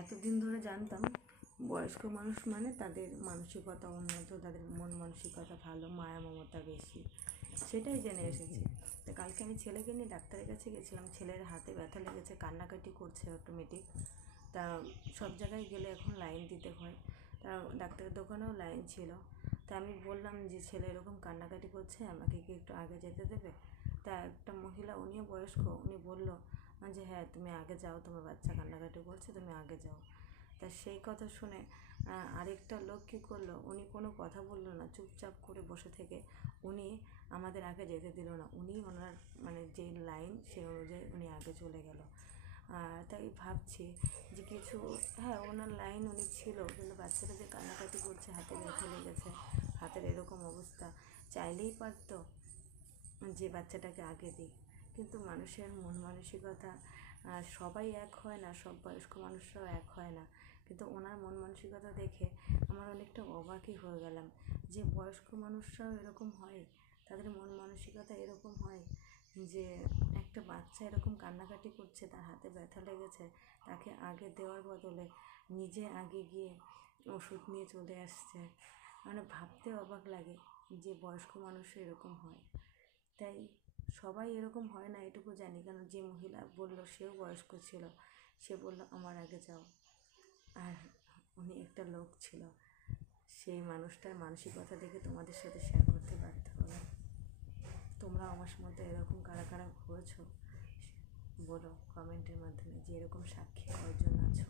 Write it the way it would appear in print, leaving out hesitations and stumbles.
এতদিন ধরে জানতাম বয়স্ক মানুষ মানে তাদের মানসিকতা উন্নত, তাদের মন মানসিকতা ভালো, মায়া মমতা বেশি, সেটাই জেনে এসেছি। তো কালকে আমি ছেলেকে নিয়ে ডাক্তারের কাছে গেছিলাম। ছেলের হাতে ব্যথা লেগেছে, কান্নাকাটি করছে অটোমেটিক। তা সব জায়গায় গেলে এখন লাইন দিতে হয়, তা ডাক্তারের দোকানেও লাইন ছিল। তা আমি বললাম যে ছেলে এরকম কান্নাকাটি করছে, আমাকে কি একটু আগে যেতে দেবে? তা একটা মহিলা, উনিও বয়স্ক, উনি বললো যে হ্যাঁ তুমি আগে যাও, তোমার বাচ্চা কান্নাকাটি করছে, তুমি আগে যাও। তা সেই কথা শুনে আরেকটা লোক কী করলো, উনি কোনো কথা বললো না, চুপচাপ করে বসে থেকে উনি আমাদের আগে যেতে দিল না। উনি ওনার মানে যে লাইন সেই অনুযায়ী উনি আগে চলে গেল। তাই ভাবছি যে কিছু, হ্যাঁ ওনার লাইন উনি ছিল, কিন্তু বাচ্চাটা যে কান্নাকাটি করছে, হাতে ব্যথা লেগেছে, হাতের এরকম অবস্থা, চাইলেই পারতো যে বাচ্চাটাকে আগে দিই। কিন্তু মানুষের মন মানসিকতা সবাই এক হয় না, সব বয়স্ক মানুষরাও এক হয় না। কিন্তু ওনার মন মানসিকতা দেখে আমার অনেকটা অবাকই হয়ে গেলাম যে বয়স্ক মানুষরাও এরকম হয়, তাদের মন মানসিকতা এরকম হয় যে একটা বাচ্চা এরকম কান্নাকাটি করছে, তার হাতে ব্যথা লেগেছে, তাকে আগে দেওয়ার বদলে নিজে আগে গিয়ে ওষুধ নিয়ে চলে আসছে। মানে ভাবতে অবাক লাগে যে বয়স্ক মানুষও এরকম হয়। তাই সবাই এরকম হয় না এটুকু জানি, কারণ যে মহিলা বললো সেও বয়স্ক ছিল, সে বললো আমার আগে যাও। আর উনি একটা লোক ছিল, সেই মানুষটার মানসিকতা দেখে তোমাদের সাথে শেয়ার করতে বাধ্য হলাম। তোমরা আমার মতো এরকম কারা কারা হয়েছো বলো কমেন্টের মাধ্যমে, যে এরকম সাক্ষী কয়জন আছো।